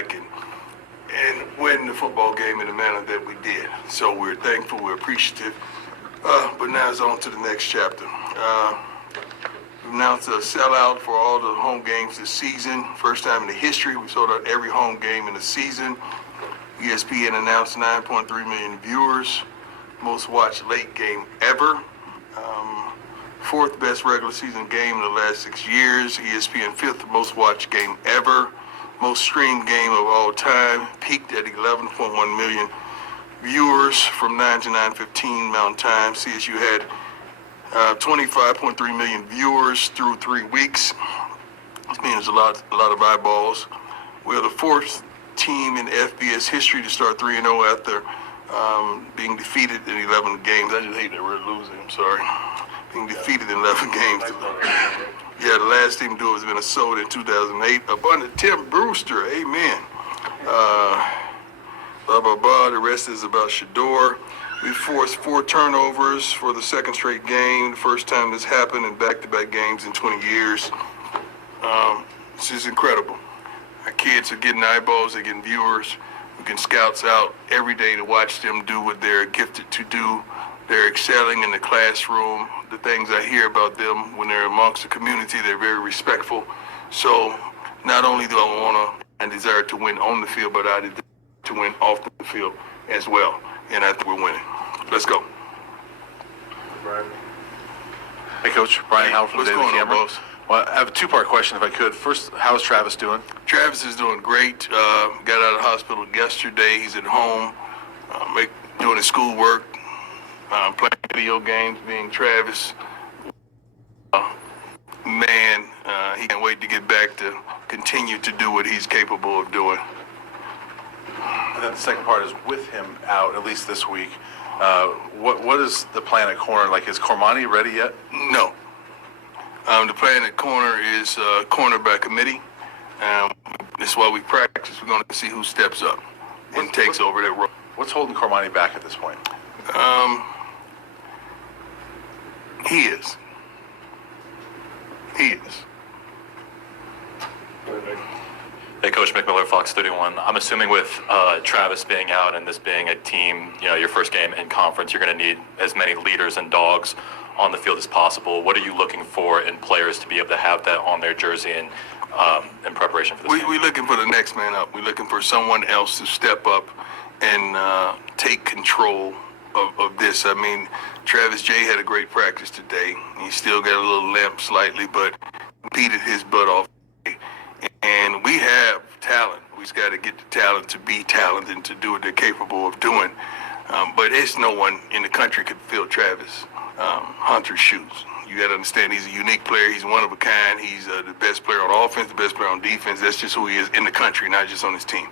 back and win the football game in the manner that we did. So we're thankful, we're appreciative. But now it's on to the next chapter. We've announced a sellout for all the home games this season. First time in the history, we sold out every home game in the season. ESPN announced 9.3 million viewers, most watched late game ever. Fourth best regular season game in the last 6 years. ESPN fifth most watched game ever. Most streamed game of all time. Peaked at 11.1 million viewers from 9 to 9:15 Mountain Time. CSU had 25.3 million viewers through 3 weeks. This means a lot of eyeballs. We're the fourth team in FBS history to start 3-0 after being defeated in 11 games. I just hate that we're losing. I'm sorry. Being defeated in 11 games. Yeah, the last team to do it was Minnesota in 2008. Abundant Tim Brewster, amen. Blah, blah, blah. The rest is about Shadeur. We forced 4 turnovers for the second straight game. The first time this happened in back-to-back games in 20 years. This is incredible. Our kids are getting eyeballs, they're getting viewers. We get scouts out every day to watch them do what they're gifted to do. They're excelling in the classroom. The things I hear about them when they're amongst the community, they're very respectful. So not only do I want to and desire to win on the field, but I desire to win off the field as well. And I think we're winning. Let's go. Brian. Hey, Coach. Brian Howard from What's Daily going on, Camera. boss? Well, I have a 2-part question, if I could. First, how's Travis doing? Travis is doing great. Got out of the hospital yesterday. He's at home, doing his schoolwork, playing video games, being Travis. He can't wait to get back to continue to do what he's capable of doing. And then the second part is with him out, at least this week. What is the plan at corner? Like, is Cormani ready yet? No. The plan at corner is corner by committee. That's why we practice. We're going to see who steps up and takes over that role. What's holding Cormani back at this point? He is. Hey, Coach Mick Miller, Fox 31. I'm assuming with Travis being out and this being a team, your first game in conference, you're going to need as many leaders and dogs on the field as possible. What are you looking for in players to be able to have that on their jersey and in preparation for this game? We're looking for the next man up. We're looking for someone else to step up and take control of this. I mean, Travis J had a great practice today. He still got a little limp slightly, but competed his butt off. And we have talent. We just got to get the talent to be talented and to do what they're capable of doing. But there's no one in the country could fill Travis Hunter's shoes. You got to understand, he's a unique player. He's one of a kind. He's the best player on offense, the best player on defense. That's just who he is in the country, not just on his team.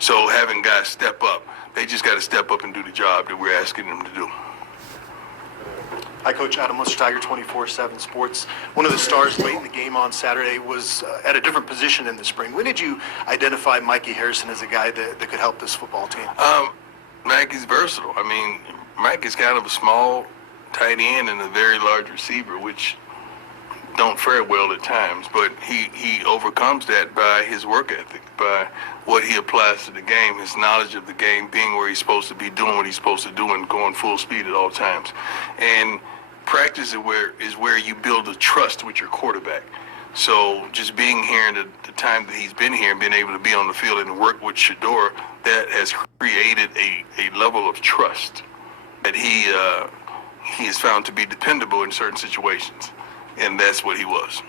So having guys step up, they just got to step up and do the job that we're asking them to do. Hi, Coach. Adam Lister-Tiger, 24/7 Sports. One of the stars late in the game on Saturday was at a different position in the spring. When did you identify Mikey Harrison as a guy that could help this football team? Mikey's versatile. I mean, Mike is kind of a small tight end and a very large receiver, which don't fare well at times, but he overcomes that by his work ethic, by what he applies to the game, his knowledge of the game, being where he's supposed to be, doing what he's supposed to do, and going full speed at all times. And practice is where you build a trust with your quarterback. So just being here in the time that he's been here and being able to be on the field and work with Shadeur, that has created a level of trust that he is found to be dependable in certain situations. And that's what he was.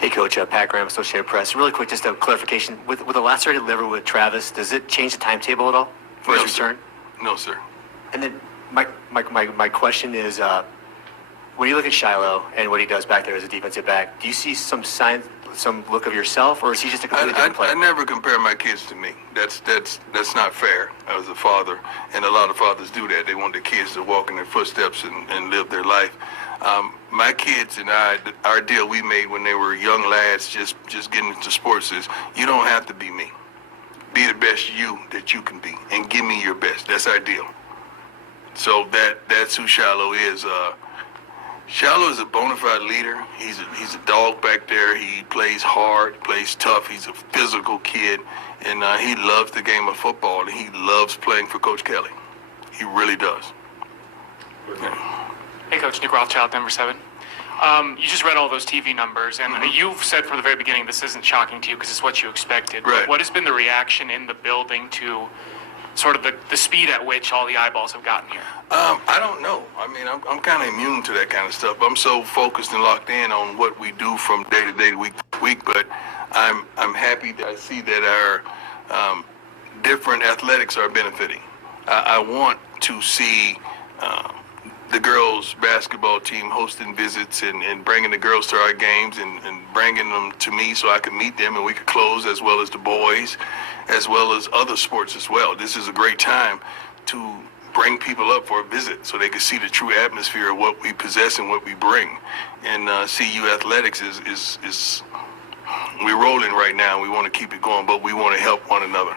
Hey, Coach, Pat Graham, Associated Press. Really quick, just a clarification. With the lacerated liver with Travis, does it change the timetable at all for his return? No, sir. And then my question is, when you look at Shiloh and what he does back there as a defensive back, do you see some signs, some look of yourself, or is he just a completely different player? I never compare my kids to me. That's not fair as a father, and a lot of fathers do that. They want their kids to walk in their footsteps and live their life. My kids and I, our deal we made when they were young lads, just getting into sports is, you don't have to be me. Be the best you that you can be, and give me your best. That's our deal. So that's who Shiloh is. Shiloh is a bona fide leader. He's a dog back there. He plays hard, plays tough. He's a physical kid, and he loves the game of football, and he loves playing for Coach Kelly. He really does. Yeah. Hey, Coach, Nick Rothschild, Denver 7. You just read all those TV numbers, and you've said from the very beginning this isn't shocking to you because it's what you expected. Right. What has been the reaction in the building to sort of the speed at which all the eyeballs have gotten here? I don't know. I mean, I'm kind of immune to that kind of stuff. I'm so focused and locked in on what we do from day to day, week to week. But I'm happy that I see that our different athletics are benefiting. I want to see the girls' basketball team hosting visits and bringing the girls to our games and bringing them to me so I can meet them and we could close, as well as the boys, as well as other sports as well. This is a great time to bring people up for a visit so they can see the true atmosphere of what we possess and what we bring. And CU Athletics is we're rolling right now. We want to keep it going, but we want to help one another.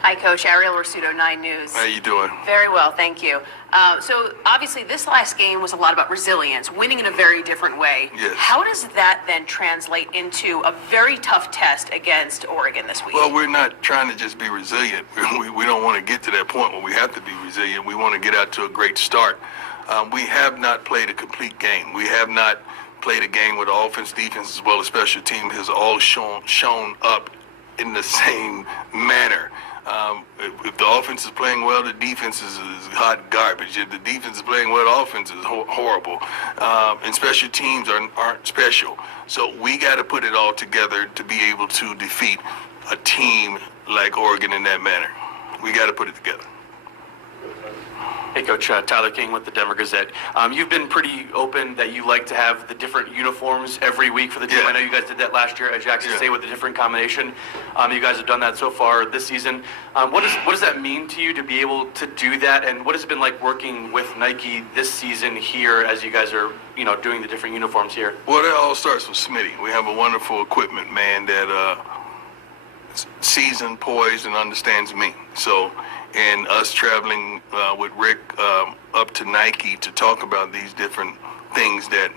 Hi, Coach. Ariel Rossuto, 9 News. How you doing? Very well, thank you. So obviously this last game was a lot about resilience, winning in a very different way. Yes. How does that then translate into a very tough test against Oregon this week? Well, we're not trying to just be resilient. We don't want to get to that point where we have to be resilient. We want to get out to a great start. We have not played a complete game. We have not played a game where the offense, defense, as well as special team has all shown up in the same manner. If the offense is playing well, the defense is hot garbage. If the defense is playing well, the offense is horrible. And special teams aren't special. So we got to put it all together to be able to defeat a team like Oregon in that manner. We got to put it together. Hey, Coach, Tyler King with the Denver Gazette. You've been pretty open that you like to have the different uniforms every week for the team. Yeah. I know you guys did that last year at Jackson State with a different combination. You guys have done that so far this season. What does that mean to you to be able to do that? And what has it been like working with Nike this season here as you guys are, doing the different uniforms here? Well, that all starts with Smitty. We have a wonderful equipment man that sees and poised and understands me. So, and us traveling with Rick up to Nike to talk about these different things that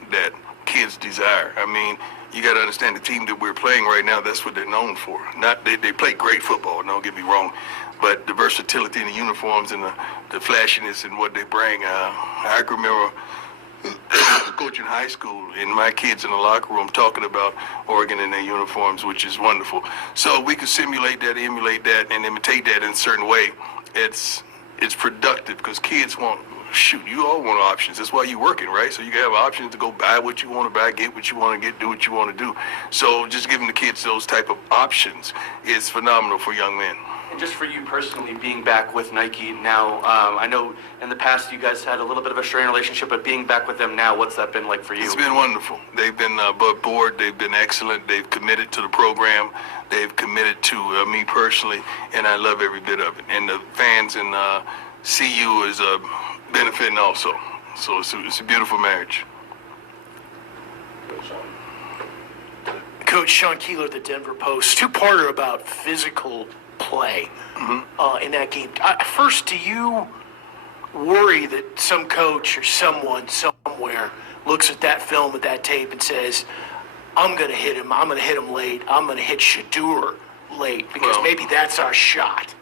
kids desire. I mean, you got to understand the team that we're playing right now, that's what they're known for. They play great football, don't get me wrong, but the versatility in the uniforms and the flashiness and what they bring. I can remember coaching high school and my kids in the locker room talking about Oregon and their uniforms, which is wonderful. So we could simulate that, emulate that, and imitate that in a certain way. It's productive because kids want, you all want options. That's why you're working, right? So you have options to go buy what you want to buy, get what you want to get, do what you want to do. So just giving the kids those type of options is phenomenal for young men. And just for you personally, being back with Nike now, I know in the past you guys had a little bit of a strained relationship, but being back with them now, what's that been like for you? It's been wonderful. They've been above board. They've been excellent. They've committed to the program. They've committed to me personally, and I love every bit of it. And the fans in CU is benefiting also. So it's a beautiful marriage. Coach Sean Keeler at the Denver Post, two-parter about physical play in that game. First, do you worry that some coach or someone somewhere looks at that film, at that tape, and says, I'm going to hit him late, I'm going to hit Shadeur late, because maybe that's our shot?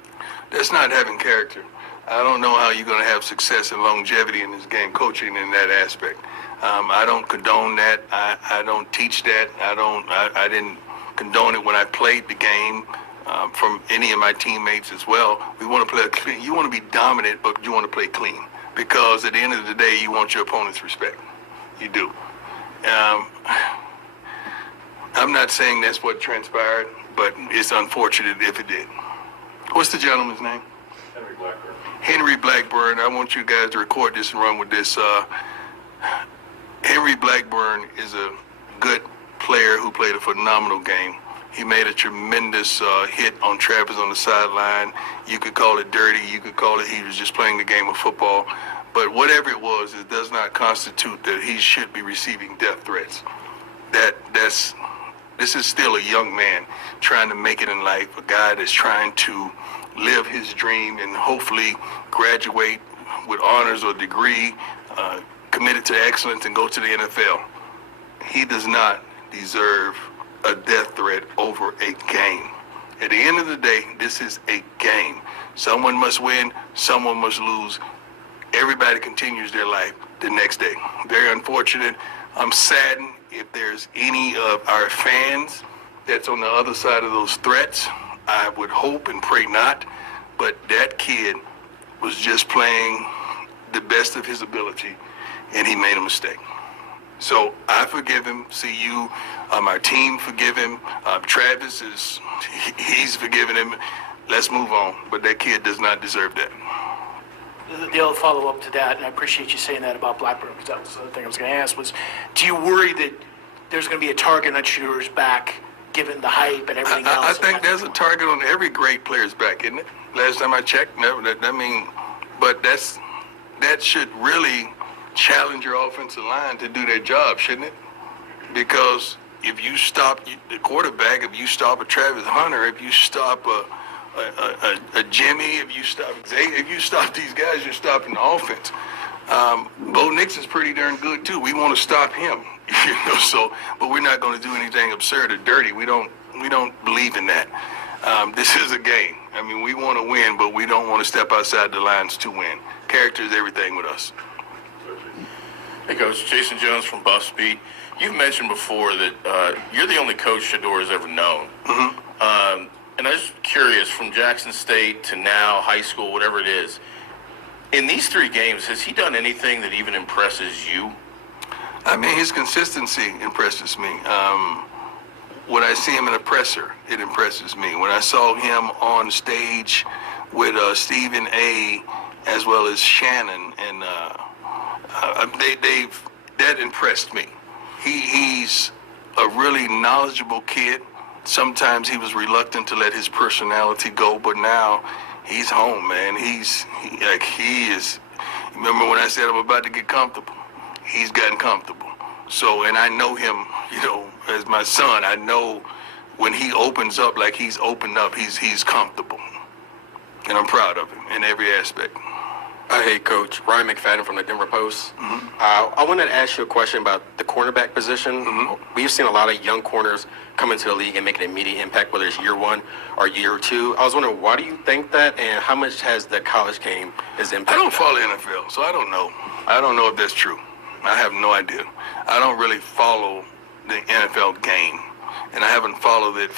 That's not having character. I don't know how you're going to have success and longevity in this game, coaching in that aspect. I don't condone that. I don't teach that. I didn't condone it when I played the game. From any of my teammates as well. We want to play clean. You want to be dominant, but you want to play clean. Because at the end of the day, you want your opponent's respect. You do. I'm not saying that's what transpired, but it's unfortunate if it did. What's the gentleman's name? Henry Blackburn. Henry Blackburn. I want you guys to record this and run with this. Henry Blackburn is a good player who played a phenomenal game. He made a tremendous hit on Travis on the sideline. You could call it dirty. You could call it he was just playing the game of football. But whatever it was, it does not constitute that he should be receiving death threats. This is still a young man trying to make it in life, a guy that's trying to live his dream and hopefully graduate with honors or degree, committed to excellence and go to the NFL. He does not deserve a death threat over a game. At the end of the day, this is a game. Someone must win, someone must lose. Everybody continues their life the next day. Very unfortunate. I'm saddened if there's any of our fans that's on the other side of those threats. I would hope and pray not, but that kid was just playing the best of his ability, and he made a mistake. So I forgive him. See you, our team forgive him. Travis he's forgiven him. Let's move on. But that kid does not deserve that. The other follow-up to that, and I appreciate you saying that about Blackburn, because that was the other thing I was going to ask, was do you worry that there's going to be a target on Shadeur's back, given the hype and everything else? I think there's a target on every great player's back, isn't it? Last time I checked, but that should really challenge your offensive line to do their job, shouldn't it? Because if you stop the quarterback, if you stop a Travis Hunter, if you stop a Jimmy, if you stop Xavier, if you stop these guys, you're stopping the offense. Bo Nix is pretty darn good too. We want to stop him, but we're not going to do anything absurd or dirty. We don't believe in that. This is a game. I mean, we want to win, but we don't want to step outside the lines to win. Character is everything with us. Hey, Coach. Jason Jones from Buff Beat. You've mentioned before that you're the only coach Shadeur has ever known. Mm-hmm. And I was curious, from Jackson State to now, high school, whatever it is, in these 3 games, has he done anything that even impresses you? I mean, his consistency impresses me. When I see him in a presser, it impresses me. When I saw him on stage with Stephen A. as well as Shannon, and that impressed me. He's a really knowledgeable kid. Sometimes he was reluctant to let his personality go, but now he's home, man. He is. Remember when I said I'm about to get comfortable? He's gotten comfortable. So, and I know him, as my son. I know when he opens up like he's opened up, he's comfortable, and I'm proud of him in every aspect. Hey, Coach. Ryan McFadden from the Denver Post. Mm-hmm. I wanted to ask you a question about the cornerback position. Mm-hmm. We've seen a lot of young corners come into the league and make an immediate impact, whether it's year 1 or year 2. I was wondering, why do you think that, and how much has the college game has impacted? I don't follow NFL, so I don't know. I don't know if that's true. I have no idea. I don't really follow the NFL game, and I haven't followed it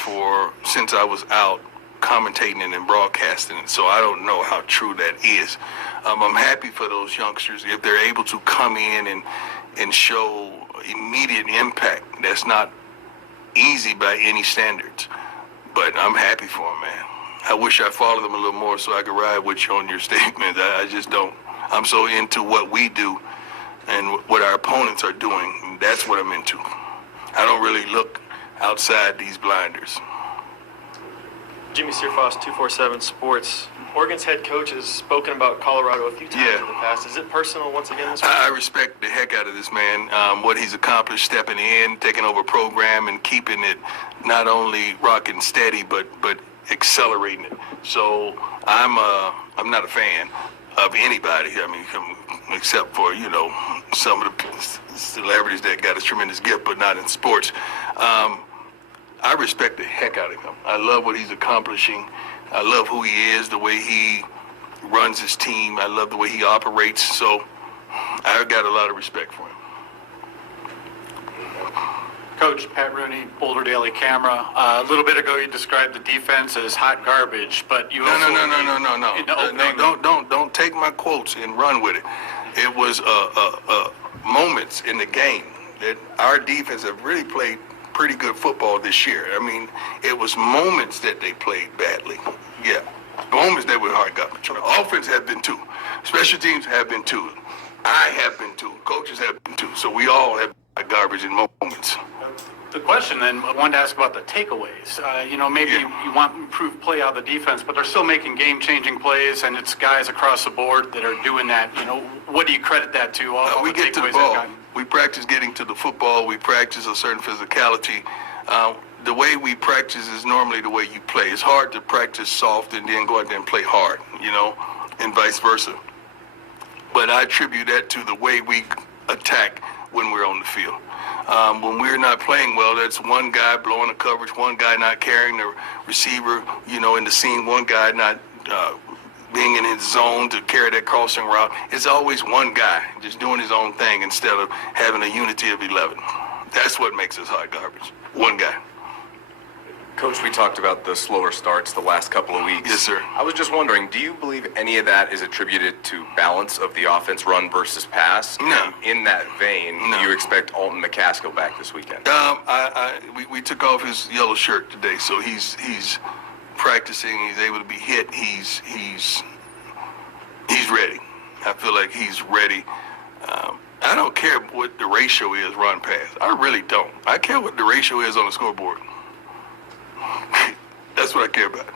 since I was out commentating it and broadcasting it, so I don't know how true that is. I'm happy for those youngsters if they're able to come in and show immediate impact. That's not easy by any standards, but I'm happy for them, man. I wish I followed them a little more so I could ride with you on your statement. I just don't. I'm so into what we do and what our opponents are doing. That's what I'm into. I don't really look outside these blinders. Jimmy Searfoss, 247 Sports. Oregon's head coach has spoken about Colorado a few times in the past. Is it personal once again this week? I respect the heck out of this man, what he's accomplished stepping in, taking over a program and keeping it not only rocking steady, but accelerating it. So I'm not a fan of anybody, except for, some of the celebrities that got a tremendous gift, but not in sports. I respect the heck out of him. I love what he's accomplishing. I love who he is, the way he runs his team. I love the way he operates. So I've got a lot of respect for him. Coach, Pat Rooney, Boulder Daily Camera. A little bit ago, you described the defense as hot garbage, but you also... No. Don't take my quotes and run with it. It was moments in the game that our defense have really played pretty good football this year. I mean, it was moments that they played badly. Yeah, moments that were hard garbage. The offense have been too. Special teams have been too. I have been too. Coaches have been too. So we all have garbage in moments. The question then, I wanted to ask about the takeaways. Maybe you want improved play out of the defense, but they're still making game-changing plays, and it's guys across the board that are doing that. What do you credit that to? We get to the ball. We practice getting to the football. We practice a certain physicality. The way we practice is normally the way you play. It's hard to practice soft and then go out there and play hard, and vice versa. But I attribute that to the way we attack when we're on the field. When we're not playing well, that's one guy blowing the coverage, one guy not carrying the receiver, in the seam, one guy not being in his zone to carry that crossing route. It's always one guy just doing his own thing instead of having a unity of 11. That's what makes us hot garbage. One guy. Coach, we talked about the slower starts the last couple of weeks. Yes, sir. I was just wondering, do you believe any of that is attributed to balance of the offense, run versus pass? No. And in that vein, No. do you expect Alton McCaskill back this weekend? We took off his yellow shirt today, so he's practicing. He's able to be hit. He's ready. I feel like he's ready. I don't care what the ratio is run pass. I really don't. I care what the ratio is on the scoreboard. That's what I care about.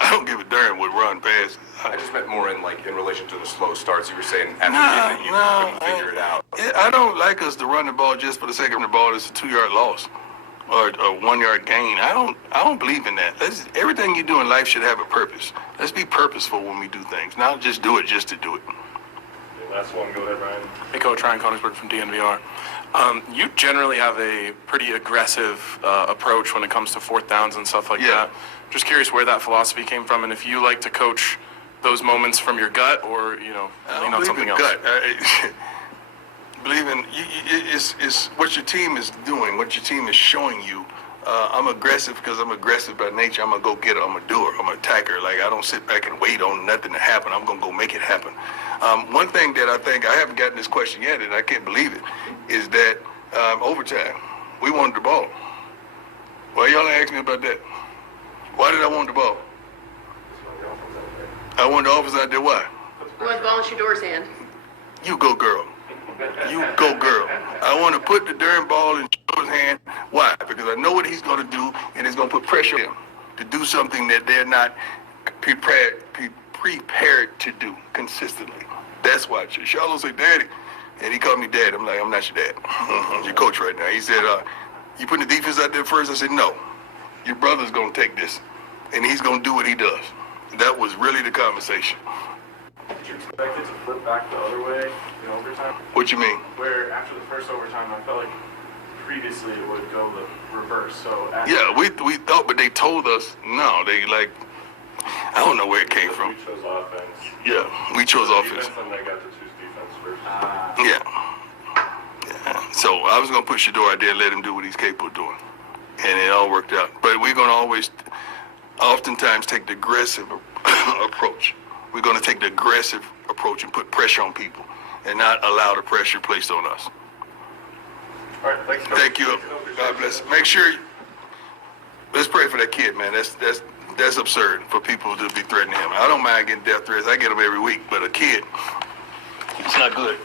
I don't give a darn what run pass. I just meant more in relation to the slow starts. You were saying after you couldn't figure it out. I don't like us to run the ball just for the sake of the ball. It's a 2-yard loss or a 1-yard gain. I don't believe in that. Everything you do in life should have a purpose. Let's be purposeful when we do things, not just do it just to do it. Last one, go ahead, Ryan. Hey, Coach, Ryan Konigsberg from DNVR. You generally have a pretty aggressive approach when it comes to fourth downs and stuff like that. Just curious where that philosophy came from, and if you like to coach those moments from your gut, or lean on something else. Gut. Believe in it's what your team is doing, what your team is showing you. I'm aggressive because I'm aggressive by nature. I'm a go-getter. I'm a doer. I'm an attacker. I don't sit back and wait on nothing to happen. I'm gonna go make it happen. One thing that I think I haven't gotten this question yet, and I can't believe it, is that overtime we wanted the ball. Why y'all ain't asking me about that? Why did I want the ball? I wanted the offense out there. Why? You want the ball in Shadeur's hand. You go, girl. You go, girl. I want to put the darn ball in Shadeur's hand. Why? Because I know what he's going to do, and it's going to put pressure on him to do something that they're not prepared to do consistently. That's why. Charlotte say, Daddy, and he called me Dad. I'm like, I'm not your dad. I'm your coach right now. He said, you putting the defense out there first? I said, no. Your brother's going to take this, and he's going to do what he does. That was really the conversation. Did you expect it to flip back the other way in overtime? What you mean? Where after the first overtime, I felt like previously it would go the reverse. So yeah, we thought, but they told us no. They I don't know where it came from. We chose offense. Yeah, we chose offense. Defense, and they got to choose defense first. Yeah. So I was gonna put Shadeur out there and let him do what he's capable of doing, and it all worked out. But we're gonna oftentimes take the aggressive approach. We're going to take the aggressive approach and put pressure on people and not allow the pressure placed on us. All right, thanks. Thank you. God bless. Make sure, let's pray for that kid, man. That's absurd for people to be threatening him. I don't mind getting death threats. I get them every week. But a kid, it's not good.